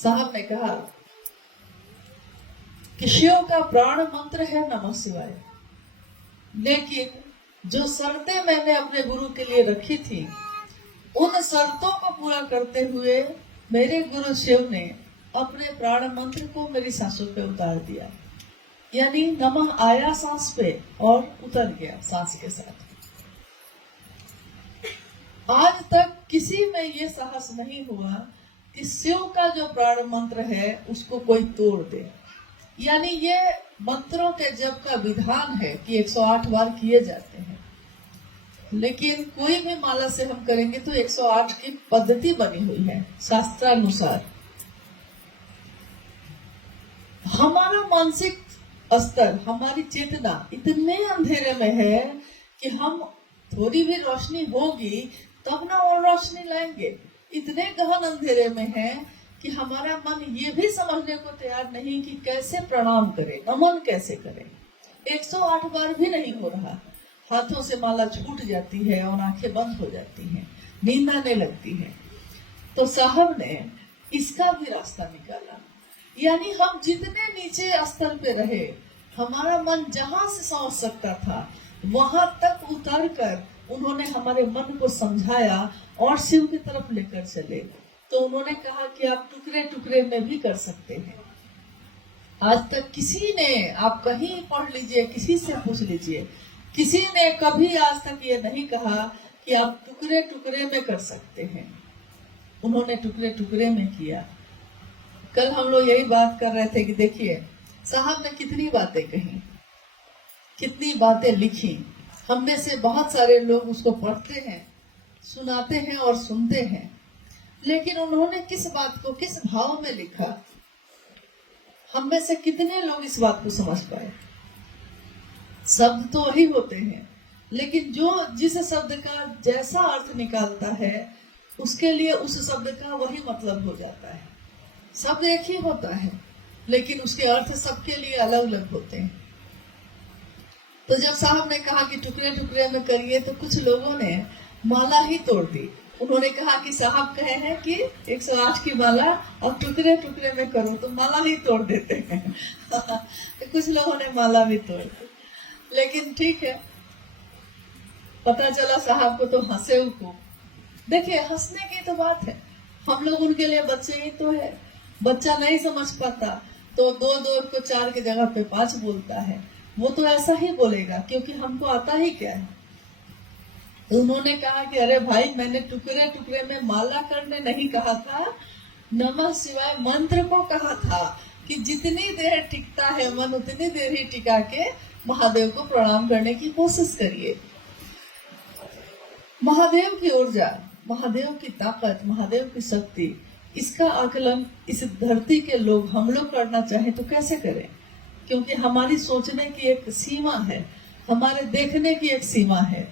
साहब ने कहा कि शिव का प्राण मंत्र है नमः शिवाय, लेकिन जो शर्तें मैंने अपने गुरु के लिए रखी थी उन शर्तों को पूरा करते हुए मेरे गुरु शिव ने अपने प्राण मंत्र को मेरी सांसों पे उतार दिया। यानी नमः आया सांस पे और उतर गया सांस के साथ। आज तक किसी में ये साहस नहीं हुआ कि शिव का जो प्राण मंत्र है उसको कोई तोड़ दे। यानी ये मंत्रों के जप का विधान है कि 108 बार किए जाते हैं, लेकिन कोई भी माला से हम करेंगे तो 108 की पद्धति बनी हुई है शास्त्रानुसार। हमारा मानसिक स्तर, हमारी चेतना इतने अंधेरे में है कि हम थोड़ी भी रोशनी होगी तब ना और रोशनी लाएंगे। इतने गहन अंधेरे में है कि हमारा मन ये भी समझने को तैयार नहीं कि कैसे प्रणाम करें, नमन कैसे करें। 108 बार भी नहीं हो रहा, हाथों से माला छूट जाती है और आंखें बंद हो जाती हैं, नींद आने लगती है। तो साहब ने इसका भी रास्ता निकाला। यानी हम जितने नीचे स्तर पे रहे, हमारा मन जहां से समझ सकता था वहां तक उतर कर उन्होंने हमारे मन को समझाया और शिव की तरफ लेकर चले। तो उन्होंने कहा कि आप टुकड़े टुकड़े में भी कर सकते हैं। आज तक किसी ने, आप कहीं पढ़ लीजिए, किसी से पूछ लीजिए, किसी ने कभी आज तक ये नहीं कहा कि आप टुकड़े टुकड़े में कर सकते हैं। उन्होंने टुकड़े टुकड़े में किया। कल हम लोग यही बात कर रहे थे कि देखिए साहब ने कितनी बातें कही, कितनी बातें लिखी। हम में से बहुत सारे लोग उसको पढ़ते हैं, सुनाते हैं और सुनते हैं, लेकिन उन्होंने किस बात को किस भाव में लिखा, हम में से कितने लोग इस बात को समझ पाए। शब्द तो वही होते हैं, लेकिन जो जिस शब्द का जैसा अर्थ निकालता है उसके लिए उस शब्द का वही मतलब हो जाता है। शब्द एक ही होता है, लेकिन उसके अर्थ सबके लिए अलग अलग होते हैं। तो जब साहब ने कहा कि टुकड़े टुकड़े में करिए, तो कुछ लोगों ने माला ही तोड़ दी। उन्होंने कहा कि साहब कहे हैं कि 108 की माला और टुकड़े टुकड़े में करो, तो माला ही तोड़ देते हैं। तो कुछ लोगों ने माला भी तोड़ दी, लेकिन ठीक है, पता चला साहब को तो हंसे उनको। देखिए हंसने की तो बात है, हम लोग उनके लिए बच्चे ही तो है। बच्चा नहीं समझ पाता तो 2 को 4 की जगह पे 5 बोलता है, वो तो ऐसा ही बोलेगा क्योंकि हमको आता ही क्या है। तो उन्होंने कहा कि अरे भाई, मैंने टुकड़े टुकड़े में माला करने नहीं कहा था, नमः शिवाय मंत्र को कहा था कि जितनी देर टिकता है मन उतनी देर ही टिका के महादेव को प्रणाम करने की कोशिश करिए। महादेव की ऊर्जा, महादेव की ताकत, महादेव की शक्ति, इसका आकलन इस धरती के लोग, हम लोग करना चाहें तो कैसे करें? क्योंकि हमारी सोचने की एक सीमा है, हमारे देखने की एक सीमा है,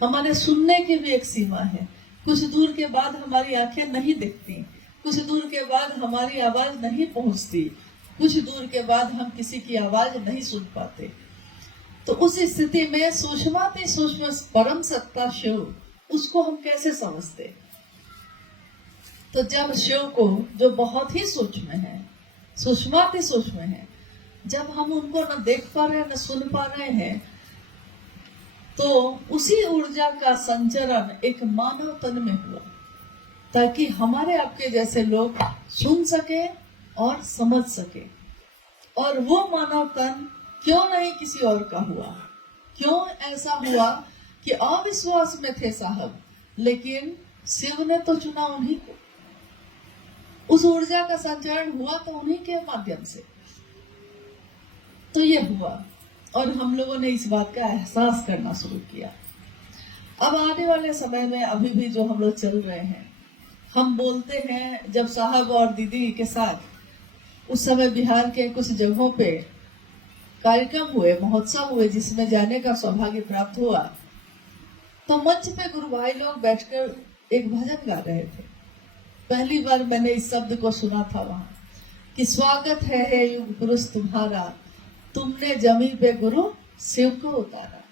हमारे सुनने की भी एक सीमा है। कुछ दूर के बाद हमारी आंखें नहीं दिखती, कुछ दूर के बाद हमारी आवाज नहीं पहुंचती, कुछ दूर के बाद हम किसी की आवाज नहीं सुन पाते। तो उस स्थिति में सूक्ष्माति सूक्ष्म परम सत्ता शिव, उसको हम कैसे समझते? तो जब शिव को, जो बहुत ही सूक्ष्म है, सूक्ष्माति सूक्ष्म है, जब हम उनको न देख पा रहे हैं न सुन पा रहे हैं, तो उसी ऊर्जा का संचरण एक मानव तन में हुआ, ताकि हमारे आपके जैसे लोग सुन सके और समझ सके। और वो मानव तन क्यों नहीं किसी और का हुआ? क्यों ऐसा हुआ कि अविश्वास में थे साहब, लेकिन शिव ने तो चुना उन्हीं को। उस ऊर्जा का संचरण हुआ तो उन्हीं के माध्यम से। तो ये हुआ और हम लोगों ने इस बात का एहसास करना शुरू किया। अब आने वाले समय में अभी भी जो हम लोग चल रहे हैं, हम बोलते हैं, जब साहब और दीदी के साथ उस समय बिहार के कुछ जगहों पे कार्यक्रम हुए, महोत्सव हुए, जिसमें जाने का सौभाग्य प्राप्त हुआ, तो मंच पे गुरु भाई लोग बैठकर एक भजन गा रहे थे। पहली बार मैंने इस शब्द को सुना था वहां कि स्वागत है युग पुरुष तुम्हारा, तुमने जमी पे गुरु शिव को उतारा।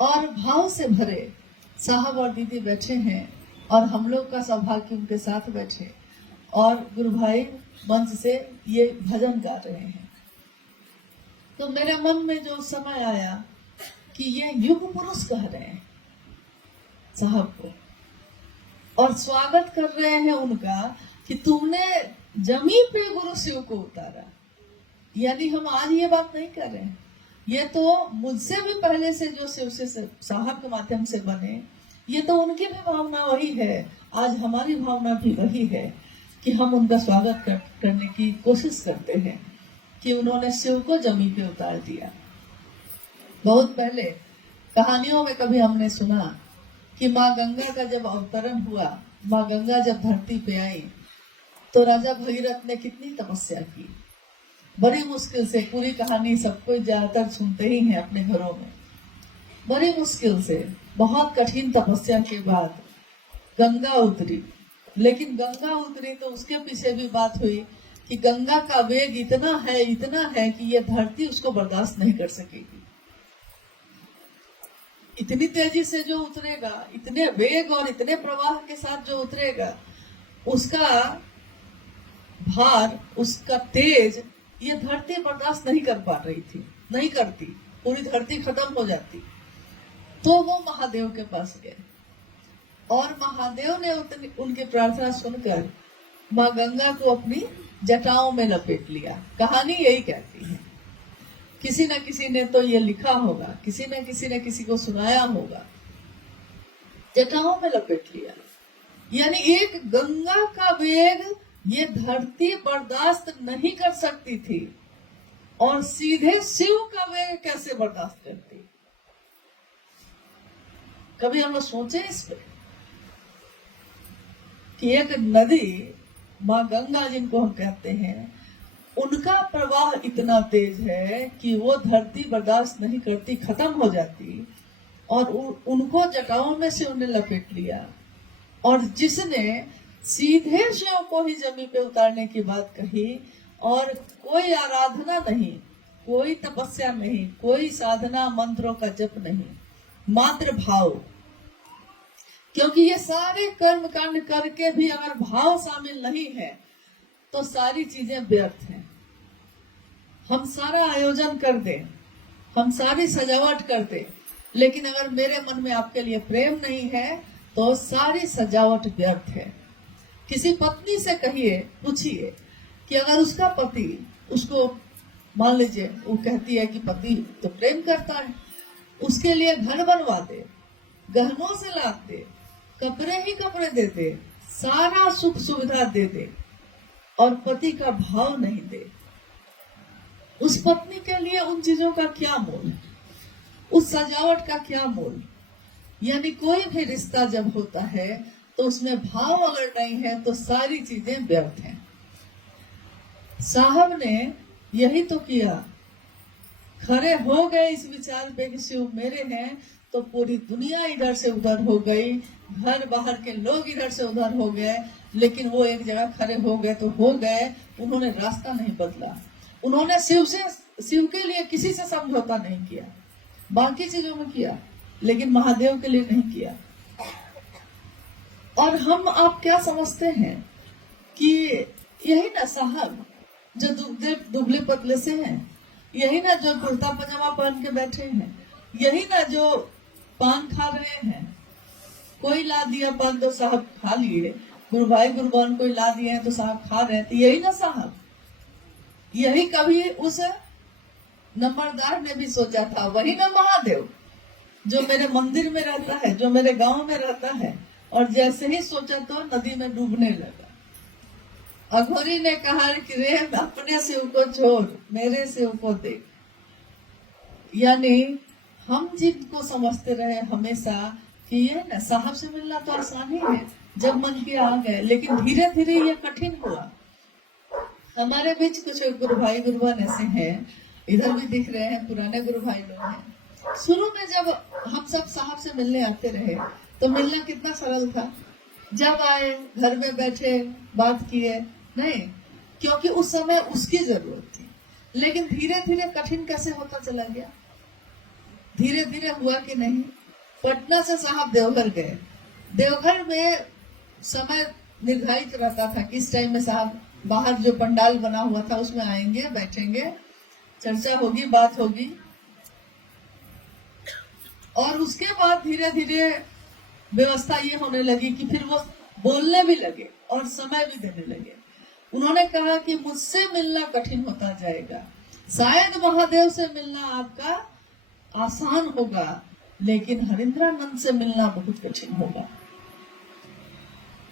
और भाव से भरे साहब और दीदी बैठे हैं और हम लोग का सौभाग्य उनके साथ बैठे। और गुरु भाई मंच से ये भजन गा रहे हैं। तो मेरे मन में जो समय आया कि ये युग पुरुष कह रहे हैं साहब को, और स्वागत कर रहे हैं उनका कि तुमने जमीन पे गुरु शिव को उतारा। यानी हम आज ये बात नहीं कर रहे हैं, ये तो मुझसे भी पहले से जो शिव से साहब के माध्यम से बने, ये तो उनकी भी भावना वही है। आज हमारी भावना भी वही है कि हम उनका स्वागत करने की कोशिश करते हैं कि उन्होंने शिव को जमीन पे उतार दिया। बहुत पहले कहानियों में कभी हमने सुना कि माँ गंगा का जब अवतरण हुआ, माँ गंगा जब धरती पे आई तो राजा भगीरथ ने कितनी तपस्या की। बड़ी मुश्किल से, पूरी कहानी सबको ज्यादातर सुनते ही हैं अपने घरों में, बड़ी मुश्किल से, बहुत कठिन तपस्या के बाद गंगा उतरी। लेकिन गंगा उतरी तो उसके पीछे भी बात हुई कि गंगा का वेग इतना है कि ये धरती उसको बर्दाश्त नहीं कर सकेगी। इतनी तेजी से जो उतरेगा, इतने वेग और इतने प्रवाह के साथ जो उतरेगा, उसका भार, उसका तेज ये धरती बर्दाश्त नहीं कर पा रही थी, नहीं करती, पूरी धरती खत्म हो जाती। तो वो महादेव के पास गए और महादेव ने उनकी प्रार्थना सुनकर माँ गंगा को अपनी जटाओं में लपेट लिया। कहानी यही कहती है, किसी न किसी ने तो ये लिखा होगा, किसी न किसी ने किसी को सुनाया होगा, जटाओं में लपेट लिया। यानी एक गंगा का वेग ये धरती बर्दाश्त नहीं कर सकती थी, और सीधे शिव का वेग कैसे बर्दाश्त करती। कभी हम लोग सोचे इस पे कि एक नदी, माँ गंगा जिनको हम कहते हैं, उनका प्रवाह इतना तेज है कि वो धरती बर्दाश्त नहीं करती, खत्म हो जाती, और उनको जटाओं में से उन्हें लपेट लिया। और जिसने सीधे शिव को ही जमीन पे उतारने की बात कही, और कोई आराधना नहीं, कोई तपस्या नहीं, कोई साधना मंत्रों का जप नहीं, मात्र भाव। क्योंकि ये सारे कर्म कांड करके भी अगर भाव शामिल नहीं है तो सारी चीजें व्यर्थ हैं। हम सारा आयोजन कर दें, हम सारी सजावट कर दें, लेकिन अगर मेरे मन में आपके लिए प्रेम नहीं है तो सारी सजावट व्यर्थ है। किसी पत्नी से कहिए, पूछिए कि अगर उसका पति उसको, मान लीजिए वो कहती है कि पति तो प्रेम करता है, उसके लिए घर बनवा दे, गहनों से लाद दे, कपड़े ही कपड़े दे दे, सारा सुख सुविधा दे दे, और पति का भाव नहीं दे, उस पत्नी के लिए उन चीजों का क्या मोल, उस सजावट का क्या मोल। यानी कोई भी रिश्ता जब होता है तो उसमें भाव अगर नहीं है तो सारी चीजें व्यर्थ हैं। साहब ने यही तो किया, खड़े हो गए इस विचार पे कि शिव मेरे हैं, तो पूरी दुनिया इधर से उधर हो गई, घर बाहर के लोग इधर से उधर हो गए, लेकिन वो एक जगह खड़े हो गए तो हो गए। उन्होंने रास्ता नहीं बदला, उन्होंने शिव के लिए किसी से समझौता नहीं किया, बाकी चीजों में किया, लेकिन महादेव के लिए नहीं किया। और हम आप क्या समझते हैं कि यही ना साहब जो दुबले पतले से हैं, यही ना जो कुर्ता पजामा पहन के बैठे हैं, यही ना जो पान खा रहे हैं। कोई ला दिया पान तो साहब खा लिए, गुरु भाई गुरुबान कोई ला दिए हैं तो साहब खा रहे हैं, तो यही ना साहब। यही कभी उस नंबरदार ने भी सोचा था, वही ना महादेव जो मेरे मंदिर में रहता है, जो मेरे गांव में रहता है, और जैसे ही सोचा तो नदी में डूबने लगा। अघोरी ने कहा कि रे अपने शिव को छोड़, मेरे शिव को देख। यानी हम जिनको समझते रहे हमेशा कि ये न साहब से मिलना तो आसान ही है, जब मन के आ गए, लेकिन धीरे धीरे ये कठिन हुआ। हमारे बीच कुछ गुरु भाई गुरुबान ऐसे हैं, इधर भी दिख रहे हैं, पुराने गुरु भाई लोग हैं। शुरू में जब हम सब साहब से मिलने आते रहे तो मिलना कितना सरल था, जब आए घर में बैठे बात किए, नहीं क्योंकि उस समय उसकी जरूरत थी। लेकिन धीरे धीरे कठिन कैसे होता चला गया, धीरे धीरे हुआ कि नहीं। पटना से साहब देवघर गए, देवघर में समय निर्धारित रहता था किस टाइम में साहब बाहर जो पंडाल बना हुआ था उसमें आएंगे, बैठेंगे, चर्चा होगी, बात होगी। और उसके बाद धीरे धीरे व्यवस्था ये होने लगी कि फिर वो बोलने भी लगे और समय भी देने लगे। उन्होंने कहा कि मुझसे मिलना कठिन होता जाएगा, शायद महादेव से मिलना आपका आसान होगा, लेकिन हरिंद्रानंद से मिलना बहुत कठिन होगा।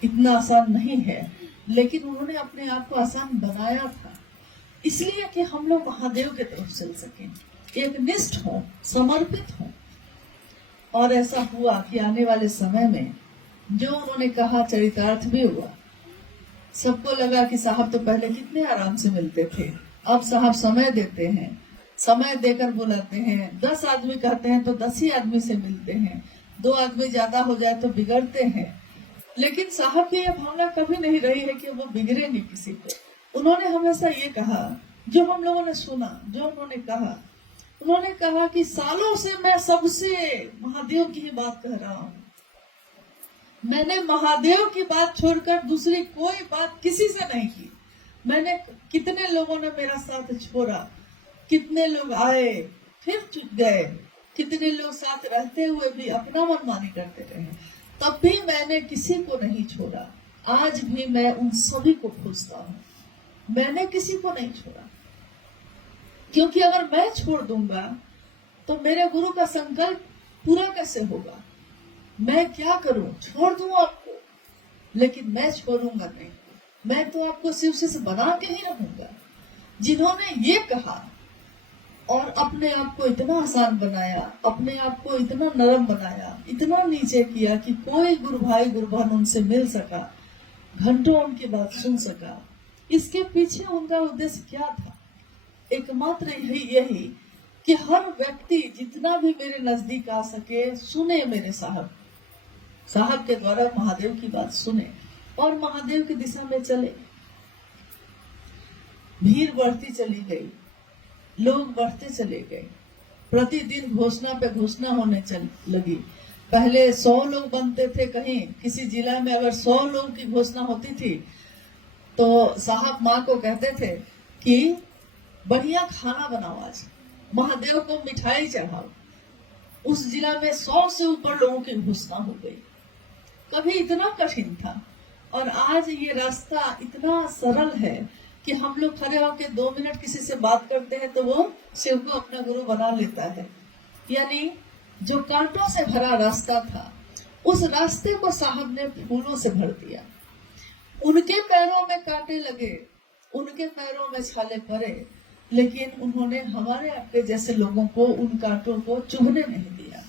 इतना आसान नहीं है, लेकिन उन्होंने अपने आप को आसान बनाया था इसलिए कि हम लोग महादेव की तरफ चल सकें, एक निष्ठ हो, समर्पित हो। और ऐसा हुआ कि आने वाले समय में जो उन्होंने कहा चरितार्थ भी हुआ। सबको लगा कि साहब तो पहले कितने आराम से मिलते थे, अब साहब समय देते हैं, समय देकर बुलाते हैं। 10 आदमी कहते हैं तो 10 ही आदमी से मिलते हैं, 2 आदमी ज्यादा हो जाए तो बिगड़ते हैं। लेकिन साहब की यह भावना कभी नहीं रही है कि वो बिगड़े नहीं किसी को। उन्होंने हमेशा ये कहा, जो हम लोगों ने सुना, जो उन्होंने कहा कि सालों से मैं सबसे महादेव की ही बात कह रहा हूँ। मैंने महादेव की बात छोड़कर दूसरी कोई बात किसी से नहीं की। मैंने कितने लोगों ने मेरा साथ छोड़ा, कितने लोग आए फिर चुप गए, कितने लोग साथ रहते हुए भी अपना मनमानी करते रहे, तब भी मैंने किसी को नहीं छोड़ा। आज भी मैं उन सभी को खोजता हूँ, मैंने किसी को नहीं छोड़ा। क्योंकि अगर मैं छोड़ दूंगा तो मेरे गुरु का संकल्प पूरा कैसे होगा। मैं क्या करूं, छोड़ दूं आपको, लेकिन मैं छोड़ूंगा नहीं। मैं तो आपको शिव से बना के ही रहूंगा। जिन्होंने ये कहा और अपने आप को इतना आसान बनाया, अपने आप को इतना नरम बनाया, इतना नीचे किया कि कोई गुरु भाई गुरु बहन उनसे मिल सका, घंटों उनकी बात सुन सका, इसके पीछे उनका उद्देश्य क्या था? एकमात्र यही कि हर व्यक्ति जितना भी मेरे नजदीक आ सके सुने, मेरे साहब के द्वारा महादेव की बात सुने और महादेव की दिशा में चले। भीड़ बढ़ती चली गई, लोग बढ़ते चले गए, प्रतिदिन घोषणा पे घोषणा होने लगी। पहले 100 लोग बनते थे, कहीं किसी जिला में अगर 100 लोग की घोषणा होती थी तो साहब माँ को कहते थे कि बढ़िया खाना बनाओ, आज महादेव को मिठाई चढ़ाओ। उस जिला में 100 से ऊपर लोगों की घोषणा हो गई। कभी इतना कठिन था और आज ये रास्ता इतना सरल है कि हम लोग खड़े होकर 2 मिनट किसी से बात करते हैं तो वो शिव को अपना गुरु बना लेता है। यानी जो कांटों से भरा रास्ता था, उस रास्ते को साहब ने फूलों से भर दिया। उनके पैरों में कांटे लगे, उनके पैरों में छाले पड़े, लेकिन उन्होंने हमारे आपके जैसे लोगों को उन कांटों को चुभने नहीं दिया।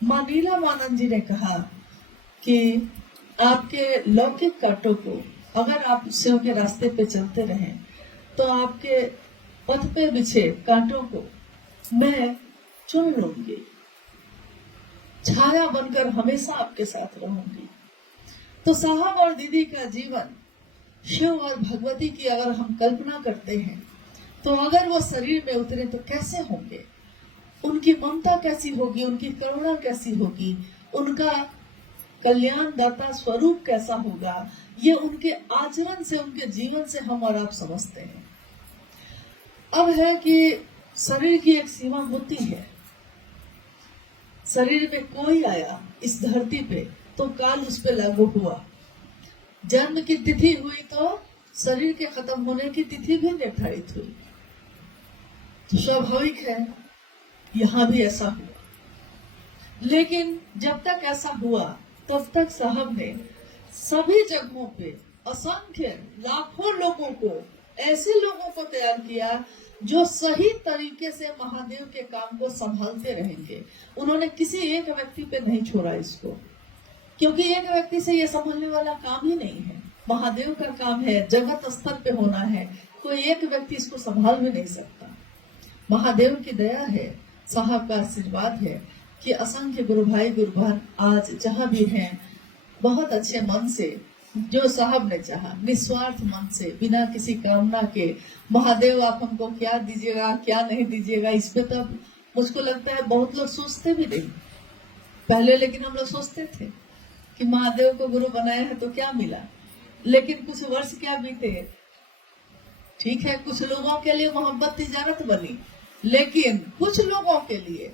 मां नीलामानंद जी ने कहा कि आपके लौकिक कांटों को अगर आप शिव के रास्ते पे चलते रहें तो आपके पथ पे बिछे कांटों को मैं चुन लूंगी, छाया बनकर हमेशा आपके साथ रहूंगी। तो साहब और दीदी का जीवन शिव और भगवती की अगर हम कल्पना करते हैं तो अगर वो शरीर में उतरे तो कैसे होंगे, उनकी ममता कैसी होगी, उनकी करुणा कैसी होगी, उनका कल्याणदाता स्वरूप कैसा होगा, ये उनके आचरण से, उनके जीवन से हम और आप समझते हैं। अब है कि शरीर की एक सीमा होती है। शरीर में कोई आया इस धरती पे तो काल उस पे लागू हुआ। जन्म की तिथि हुई तो शरीर के खत्म होने की तिथि भी निर्धारित हुई। तो स्वाभाविक है यहाँ भी ऐसा हुआ। लेकिन जब तक ऐसा हुआ तब तक साहब ने सभी जगहों पे असंख्य लाखों लोगों को, ऐसे लोगों को तैयार किया जो सही तरीके से महादेव के काम को संभालते रहेंगे। उन्होंने किसी एक व्यक्ति पे नहीं छोड़ा इसको, क्योंकि एक व्यक्ति से ये संभालने वाला काम ही नहीं है। महादेव का काम है, जगत स्तर पे होना है, कोई एक व्यक्ति इसको संभाल भी नहीं सकता। महादेव की दया है, साहब का आशीर्वाद है कि असंख्य गुरु भाई गुरु बहन आज जहाँ भी हैं बहुत अच्छे मन से, जो साहब ने चाहा, निस्वार्थ मन से, बिना किसी कामना के, महादेव आप हमको क्या दीजिएगा क्या नहीं दीजिएगा, इस पे तो मुझको लगता है बहुत लोग सोचते भी नहीं पहले। लेकिन हम लोग सोचते थे कि महादेव को गुरु बनाया है तो क्या मिला, लेकिन कुछ वर्ष क्या बीते, ठीक है, कुछ लोगों के लिए मोहब्बत तिजारत बनी, लेकिन कुछ लोगों के लिए,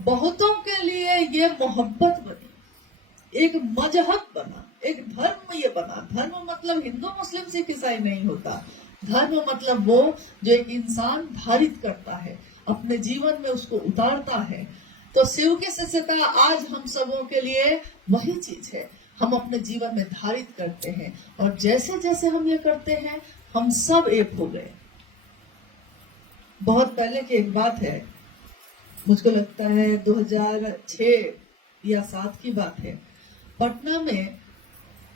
बहुतों के लिए ये मोहब्बत बनी, एक मजहब बना, एक धर्म ये बना। धर्म मतलब हिंदू मुस्लिम सिख ईसाई नहीं होता। धर्म मतलब वो जो एक इंसान धारित करता है, अपने जीवन में उसको उतारता है। तो शिव की शिष्यता आज हम सबों के लिए वही चीज है, हम अपने जीवन में धारित करते हैं, और जैसे जैसे हम ये करते हैं हम सब एक हो गए। बहुत पहले की एक बात है, मुझको लगता है 2006 या 7 की बात है। पटना में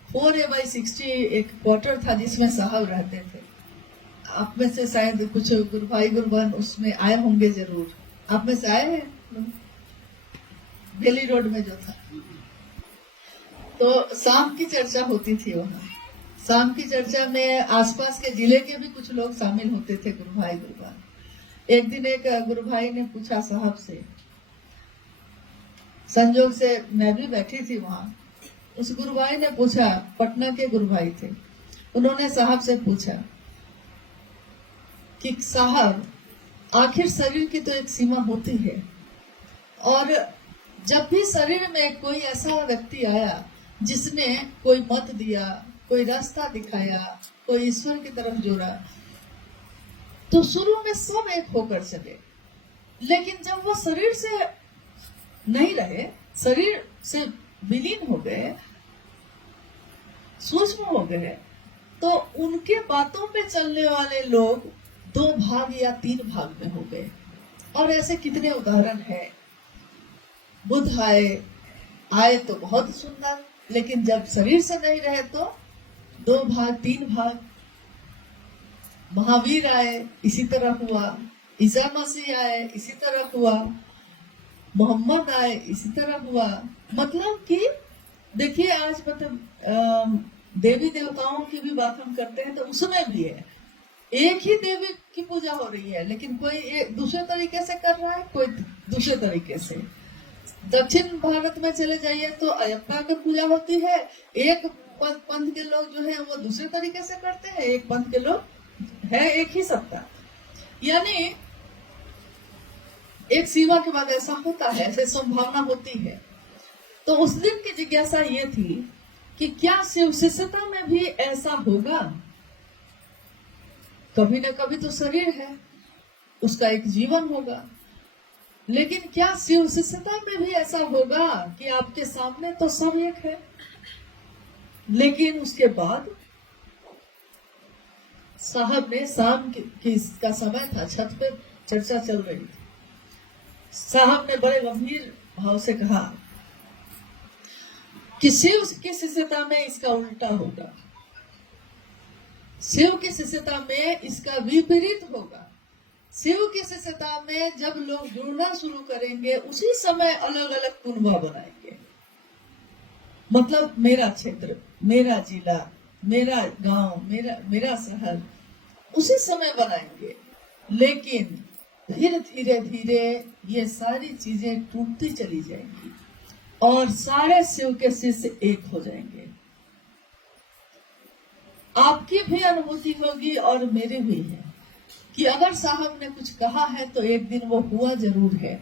4A/60 एक क्वार्टर था जिसमें साहब रहते थे। आप में से शायद कुछ गुरु भाई गुरुबहन उसमें आए होंगे जरूर। आप में से आए हैं? बेली रोड में जो था, तो शाम की चर्चा होती थी वहाँ। शाम की चर्चा में आसपास के जिले के भी कुछ लोग शामिल होते थे, गुरु भाई गुरुबहन। एक दिन एक गुरु भाई ने पूछा साहब से, संजोग से मैं भी बैठी थी वहां। उस गुरु भाई ने पूछा, पटना के गुरु भाई थे, उन्होंने साहब से पूछा कि साहब आखिर शरीर की तो एक सीमा होती है, और जब भी शरीर में कोई ऐसा व्यक्ति आया जिसने कोई मत दिया, कोई रास्ता दिखाया, कोई ईश्वर की तरफ जोड़ा, तो शुरू में सब एक होकर चले, लेकिन जब वो शरीर से नहीं रहे, शरीर से विलीन हो गए, सूक्ष्म हो गए, तो उनके बातों पे चलने वाले लोग 2 भाग या 3 भाग में हो गए। और ऐसे कितने उदाहरण हैं। बुद्ध आए तो बहुत सुंदर, लेकिन जब शरीर से नहीं रहे तो 2 भाग 3 भाग। महावीर आए, इसी तरह हुआ। ईसा मसीह आए, इसी तरह हुआ। मोहम्मद आए, इसी तरह हुआ। मतलब कि देखिए, आज मतलब देवी देवताओं की भी बात हम करते हैं तो उसमें भी है, एक ही देवी की पूजा हो रही है, लेकिन कोई एक दूसरे तरीके से कर रहा है, कोई दूसरे तरीके से। दक्षिण भारत में चले जाइए तो अयप्पा की पूजा होती है, एक पंथ के लोग जो है वो दूसरे तरीके से करते हैं, एक पंथ के लोग है एक ही सत्ता। यानी एक सीमा के बाद ऐसा होता है, ऐसे संभावना होती है। तो उस दिन की जिज्ञासा ये थी कि क्या शिव शिष्यता में भी ऐसा होगा? कभी न कभी तो शरीर है, उसका एक जीवन होगा, लेकिन क्या शिव शिष्यता में भी ऐसा होगा कि आपके सामने तो सब एक है, लेकिन उसके बाद साहब ने शाम का समय था, छत पे चर्चा चल रही थी। साहब ने बड़े गंभीर भाव से कहा कि शिव की शिष्यता में इसका उल्टा होगा, शिव की शिष्यता में इसका विपरीत होगा। शिव की शिष्यता में जब लोग जुड़ना शुरू करेंगे, उसी समय अलग अलग कुनबा बनाएंगे। मतलब मेरा क्षेत्र, मेरा जिला, मेरा गांव, मेरा शहर, उसी समय बनाएंगे। लेकिन फिर धीरे धीरे ये सारी चीजें टूटती चली जाएंगी और सारे शिव के शिष्य एक हो जाएंगे। आपकी भी अनुभूति होगी और मेरी भी है कि अगर साहब ने कुछ कहा है तो एक दिन वो हुआ जरूर है।